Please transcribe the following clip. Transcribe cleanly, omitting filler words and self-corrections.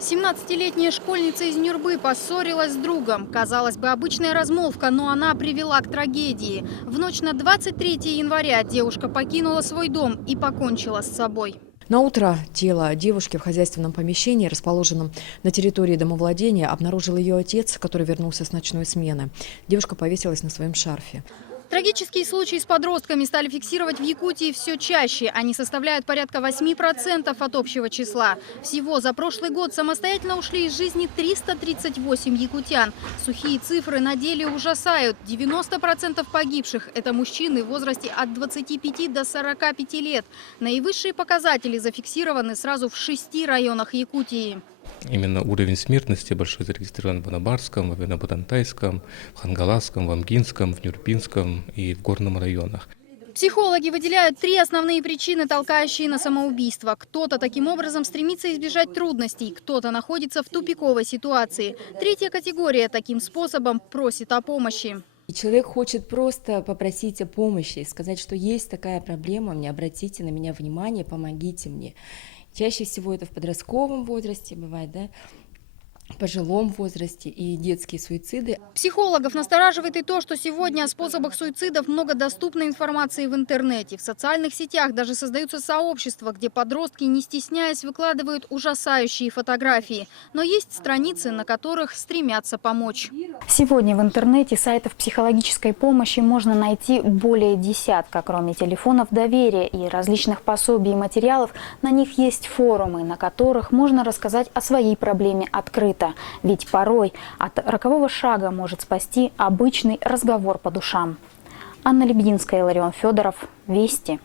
17-летняя школьница из Нюрбы поссорилась с другом. Казалось бы, обычная размолвка, но она привела к трагедии. В ночь на 23 января девушка покинула свой дом и покончила с собой. На утро тело девушки в хозяйственном помещении, расположенном на территории домовладения, обнаружил ее отец, который вернулся с ночной смены. Девушка повесилась на своем шарфе. Трагические случаи с подростками стали фиксировать в Якутии все чаще. Они составляют порядка 8% от общего числа. Всего за прошлый год самостоятельно ушли из жизни 338 якутян. Сухие цифры на деле ужасают. 90% погибших – это мужчины в возрасте от 25 до 45 лет. Наивысшие показатели зафиксированы сразу в 6 районах Якутии. Именно уровень смертности большой зарегистрирован в Анабарском, в Авино-Бутантайском, в Хангаласском, в Амгинском, в Нюрбинском и в Горном районах. Психологи выделяют 3 основные причины, толкающие на самоубийство. Кто-то таким образом стремится избежать трудностей, кто-то находится в тупиковой ситуации. Третья категория таким способом просит о помощи. И человек хочет просто попросить о помощи, сказать, что есть такая проблема, мне обратите на меня внимание, помогите мне. Чаще всего это в подростковом возрасте бывает, да, в пожилом возрасте и детские суициды. Психологов настораживает и то, что сегодня о способах суицидов много доступной информации в интернете. В социальных сетях даже создаются сообщества, где подростки, не стесняясь, выкладывают ужасающие фотографии. Но есть страницы, на которых стремятся помочь. Сегодня в интернете сайтов психологической помощи можно найти более десятка. Кроме телефонов доверия и различных пособий и материалов, на них есть форумы, на которых можно рассказать о своей проблеме открыто. Ведь порой от рокового шага может спасти обычный разговор по душам. Анна Лебединская, Иларион Федоров. Вести.